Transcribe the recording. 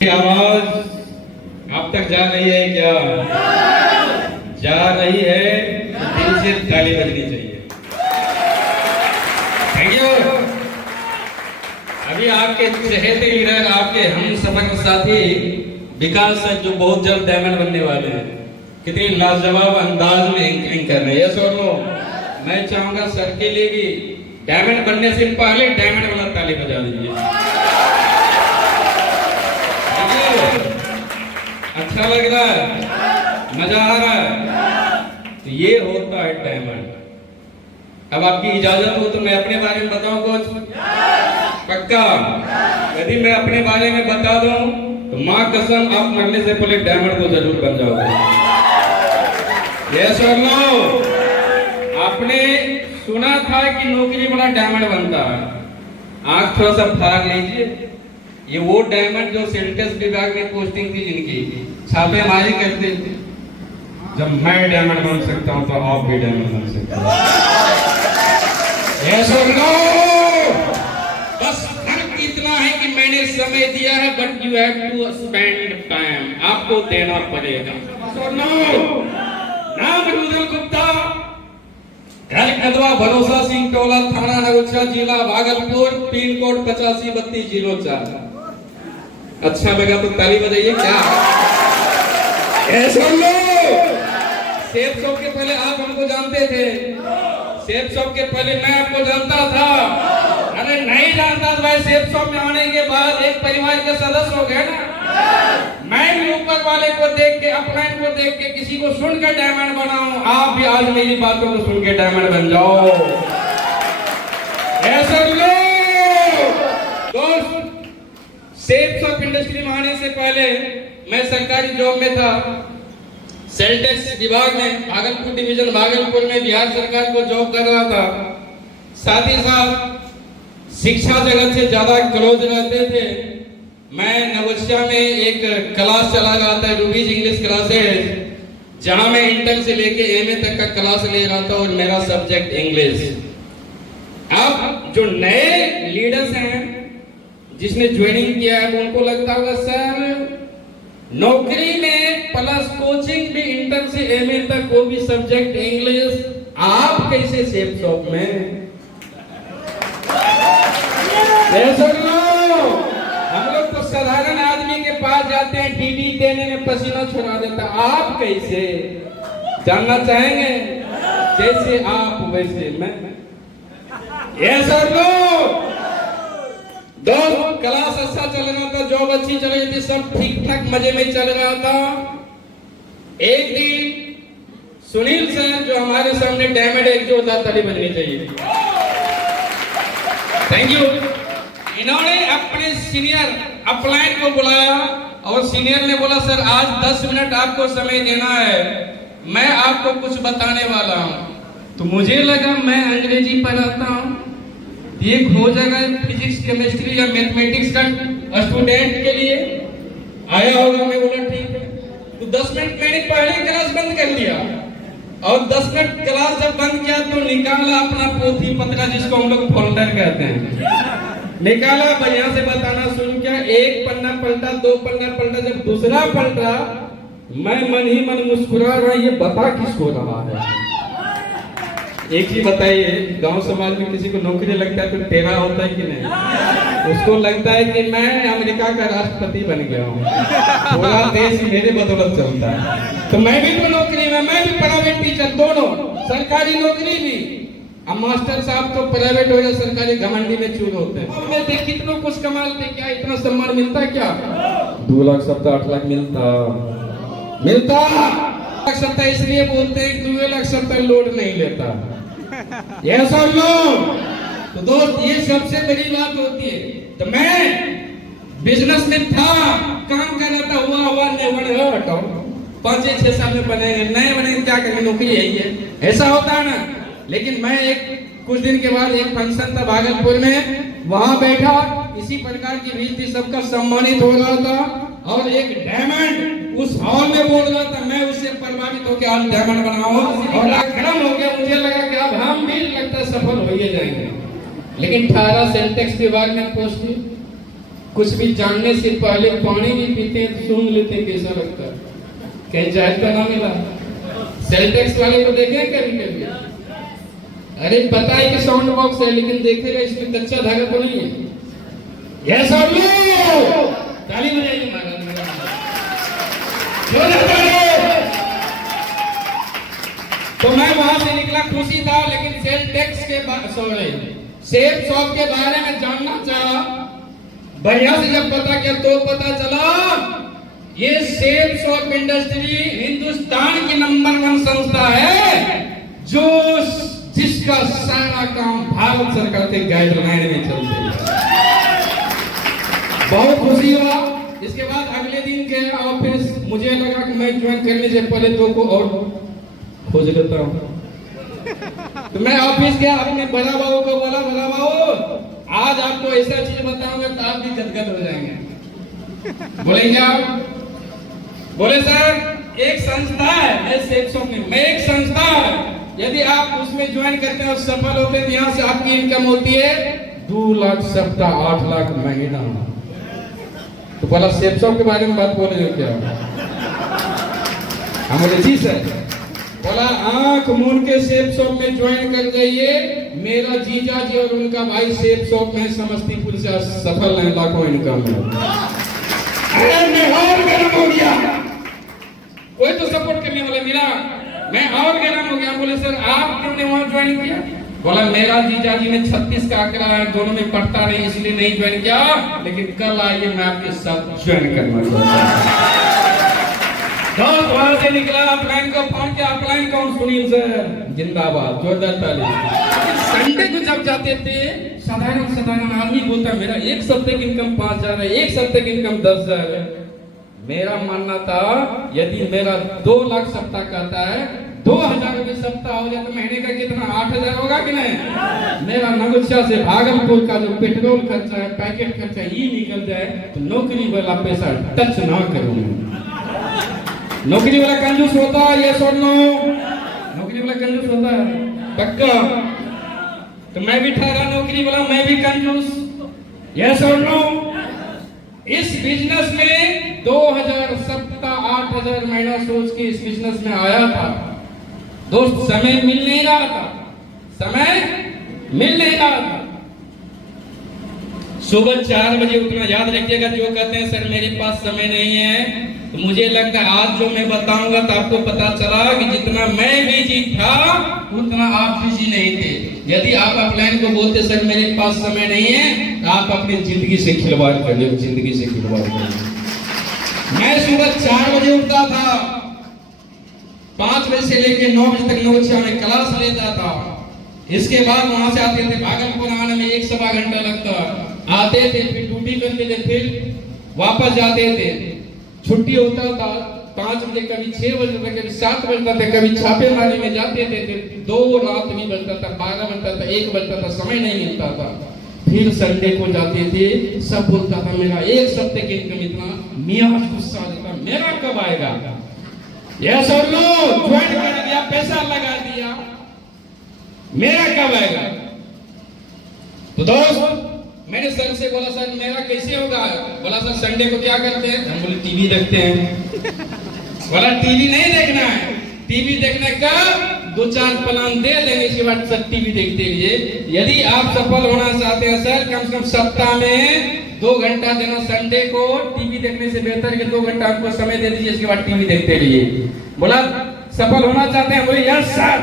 आवाज आप तक जा रही है क्या? जा रही है तो दिल से ताली बजनी चाहिए। Thank you. अभी आपके चहेते लीडर, आपके हम सफर साथी विकास सर जो बहुत जल्द डायमंड बनने वाले हैं, कितनी लाजवाब अंदाज में एंकरिंग कर रहे हैं। यस और नो? मैं चाहूंगा सर के लिए भी डायमंड बनने से पहले डायमंड वाला ताली बजा दीजिए। अच्छा लग रहा है, मजा आ रहा है, तो ये होता है डायमंड। अब आपकी इजाजत हो तो मैं अपने बारे में बताऊं कुछ? पक्का? यदि मैं अपने बारे में बता दूं तो मां कसम आप मरने से पहले डायमंड को जरूर बन जाओगे। यस और नो? आपने सुना था कि नौकरी वाला डायमंड बनता है। आंख थोड़ा सा फाड़ लीजिए। ये वो डायमंड जो सेंटेंस विभाग में पोस्टिंग थी, जिनकी छापेमारी करते थे। जब मैं डायमंड बन सकता हूं तो आप भी डायमंड बन सकते हैं। यस और नो? बस फर्क इतना है कि मैंने समय दिया है, but you have to spend time. आपको देना पड़ेगा। यस और नो? नाम रुद्र गुप्ता, घर कदवा, भरोसा सिंह टोला, थाना नगुच्छा, जिला भागलपुर, पिन कोड 853204। अच्छा लगा तो ताली बजाइए। क्या सुन लो? सेफ शॉप के पहले आप हमको जानते थे, सेफ शॉप के पहले मैं आपको जानता था। अरे नहीं जानता था भाई, सेफ शॉप में आने के बाद एक परिवार के सदस्य हो गए ना। मैं भी ऊपर वाले को देख के, अपलाइन को देख के, किसी को सुनकर डायमंड बनाऊं। आप भी आज मेरी बातों को सुन के डायमंड बन जाओ। ऐसा लो दोस्त, सेफ शॉप इंडस्ट्री में आने से पहले मैं सरकारी जॉब में था, सेल टैक्स विभाग में, भागलपुर डिवीजन भागलपुर में बिहार सरकार को जॉब कर रहा था। साथ ही साथ शिक्षा जगत से ज्यादा क्लोज रहते थे। मैं नवोदया में एक क्लास चला रहा था, रूबीज इंग्लिश क्लासेस, जहां मैं इंटर से लेके एमए तक का क्लास ले रहा था और मेरा सब्जेक्ट इंग्लिश। अब जो नए लीडर्स हैं, जिसने ज्वाइनिंग किया है, उनको लगता होगा सर नौकरी में प्लस कोचिंग भी इंटर से एमए तक, वो भी सब्जेक्ट इंग्लिश, आप कैसे सेफ शॉप में? हम लोग तो साधारण आदमी के पास जाते हैं, डीडी देने में पसीना छुड़ा देता, आप कैसे? जानना चाहेंगे? जैसे आप वैसे मैं। यस और नो? दोस्त, क्लास अच्छा चल रहा था, जॉब अच्छी चल रही थी, सब ठीक ठाक मजे में चल रहा था। एक दिन सुनील सर जो हमारे सामने डायमंड, एक जोरदार ताली बजनी चाहिए। Thank you. इन्होंने अपने सीनियर अपलाइन को बुलाया और सीनियर ने बोला सर आज 10 मिनट आपको समय देना है, मैं आपको कुछ बताने वाला हूं। तो मुझे लगा मैं अंग्रेजी पढ़ाता हूं, एक हो जाएगा फिजिक्स केमिस्ट्री या मैथमेटिक्स का स्टूडेंट के लिए आया होगा। मैं बोला ठीक है। तो 10 मिनट मैंने पहले क्लास बंद कर लिया और 10 मिनट क्लास जब बंद किया तो निकाला अपना पोथी पत्रा, जिसको हम लोग फोल्डर कहते हैं, निकाला, बढ़िया से बताना शुरू किया। एक पन्ना पलटा, 2 पन्ना पलटा, जब दूसरा पलटा मैं मन ही मन मुस्कुरा रहा, ये बता किसको रहा है? एक ही बताइए, गांव समाज में किसी को नौकरी लगता है तो टेढ़ा होता है कि नहीं? उसको लगता है कि मैं अमेरिका का राष्ट्रपति बन गया हूँ, पूरा देश मेरे बदौलत चलता है। तो मैं भी तो नौकरी में, मैं भी प्राइवेट टीचर, दोनों, सरकारी नौकरी भी। अब मास्टर साहब तो प्राइवेट हो या सरकारी घमंडी में चूर होते हैं। हमने देख कितना कुछ कमालते, क्या इतना सम्मान मिलता क्या? 2 लाख 7-8 लाख मिलता। इसलिए बोलते हैं 2 लाख 70 लोड नहीं लेता। यस और नो? तो दोस्त, ये सबसे बड़ी बात होती है। तो मैं बिजनेस में था, काम कर रहा था, हुआ नहीं बने हटाओ, 5-6 साल में बने नहीं बने, क्या करेंगे, नौकरी यही है, ऐसा होता है ना। लेकिन मैं कुछ दिन के बाद एक फंक्शन था भागलपुर में, वहां बैठा, इसी प्रकार की भीड़ थी, सबका सम्मानित हो रहा था और एक डायमंड उस हॉल में बोल रहा था। मैं उससे प्रभावित होकर आज डायमंड बनाऊं और आक्रम हो गया। मुझे लगा कि अब हम भी लगता सफल हो ही जाएंगे। लेकिन 18 सेल टैक्स विभाग में पोस्ट कुछ भी जानने से पहले पानी भी पीते हैं तो सुन लेते हैं कैसा लगता है, कहीं जायका ना मिला। सेल टैक्स वाले को देखे कभी कभी, अरे पता है कि साउंड बॉक्स है लेकिन देखेगा इसमें कच्चा धागा तो नहीं है। यस और नो, ताली बजाइए महाराज। तो मैं वहां से निकला, खुशी था, लेकिन सेल टैक्स के सेब शॉप के बारे में जानना चाहा। भैया से जब पता किया तो पता चला ये सेब शॉप इंडस्ट्री हिंदुस्तान की नंबर 1 संस्था है जो जिसका सारा काम भारत सरकार के गाइडलाइन में चलते है। बहुत खुशी हुआ। इसके बाद अगले दिन गया ऑफिस, मुझे लगा कि मैं ज्वाइन करने से पहले दो को और खोज लेता हूँ। तो मैं ऑफिस गया, अपने बड़ा बाबू को बोला, बड़ा बाबू आज आपको ऐसा चीज बताऊंगा तो आप भी गदगद हो जाएंगे। बोले क्या? बोले सर एक संस्था है सेब शॉप में, मैं एक संस्था है, यदि आप उसमें ज्वाइन करते हैं और सफल होते हैं तो यहाँ से आपकी इनकम होती है 2 लाख सप्ताह 8 लाख महीना। तो बोला सेब शॉप के बारे में बात बोले जो क्या? हम बोले जी सर। बोला आंख मूंद के सेब शॉप में ज्वाइन कर जाइए, मेरा जीजा जी और उनका भाई सेब शॉप में समस्तीपुर से सफल है, लाखों इनकम है। अरे मैं और गर्म हो गया, कोई तो सपोर्ट करने वाला मिला, मैं और गर्म हो गया। बोले सर आप क्यों ने वहां ज्वाइन किया? बोला मेरा जीजा जी ने 36 का आंकड़ा है, दोनों में पढ़ता नहीं इसलिए नहीं ज्वाइन किया, लेकिन कल आइए मैं आपके साथ ज्वाइन करना चाहता हूं। दोस्त वहां से निकला, अपलाइन को फोन किया, अपलाइन कौन? सुनील सर जिंदाबाद, जोरदार ताली। संडे को जब जाते थे साधारण आदमी बोलता मेरा एक सप्ताह की इनकम 5000 है, एक सप्ताह की इनकम 10000 है। मेरा मानना था यदि मेरा 2 लाख सप्ताह कहता है, 2000 रुपये सप्ताह हो जाए तो महीने का कितना 8000 होगा कि नहीं? मेरा नगुच्छा से भागलपुर का जो पेट्रोल खर्चा है, पैकेट खर्चा ये निकल जाए तो नौकरी वाला पैसा टच ना करूंगा। नौकरी वाला कंजूस होता है, ये सुन लो, नौकरी वाला कंजूस होता है पक्का। तो मैं भी ठहरा नौकरी वाला, मैं भी कंजूस, ये सुन लो। इस बिजनेस में 2000 सप्ताह 8000 महीना सोच के इस बिजनेस में आया था। दोस्त समय मिल नहीं रहा था, समय मिल नहीं रहा था। सुबह 4 बजे उठना, याद रखिएगा जो कहते हैं सर मेरे पास समय नहीं है, तो मुझे लगता है आज जो मैं बताऊंगा तो आपको पता चला कि जितना मैं बिजी था उतना आप बिजी नहीं थे। यदि आप अपलाइन को बोलते सर मेरे पास समय नहीं है, तो आप अपनी जिंदगी से खिलवाड़ कर लो, जिंदगी से खिलवाड़ कर लो। मैं सुबह 4 बजे उठता था, 5 बजे से लेकर 9 बजे तक 9 में क्लास लेता था। इसके बाद वहां से आते थे, भागलपुर आने में 1-1.25 घंटा लगता। आते थे फिर ड्यूटी करते थे, फिर वापस जाते थे। छुट्टी होता था 5 बजे, कभी 6 बजे तक, कभी 7 बजता था, कभी छापेमारी में जाते थे, 2 रात भी बजता था, 12 बजता था, 1 बजता था, समय नहीं मिलता था। फिर संडे को जाते थे, सब बोलता था मेरा एक सप्ताह की इनकम इतना। मियां गुस्सा आ जाता, मेरा कब आएगा? यह सब लोग ज्वाइन कर दिया, पैसा लगा दिया, मेरा कब आएगा? तो दोस्त मैंने सर से बोला सर मेरा कैसे होगा? बोला सर संडे को क्या करते हैं? हम बोले टीवी देखते हैं। बोला टीवी नहीं देखना है, टीवी देखने का 2-4 प्लान दे देंगे, इसके बाद सर टीवी देखते रहिए। यदि आप सफल होना चाहते हैं सर, कम से कम सप्ताह में 2 घंटा देना संडे को, टीवी देखने से बेहतर कि 2 घंटा आपको समय दे दीजिए, इसके बाद टीवी देखते रहिए। बोला सफल होना चाहते हैं? बोले यस सर।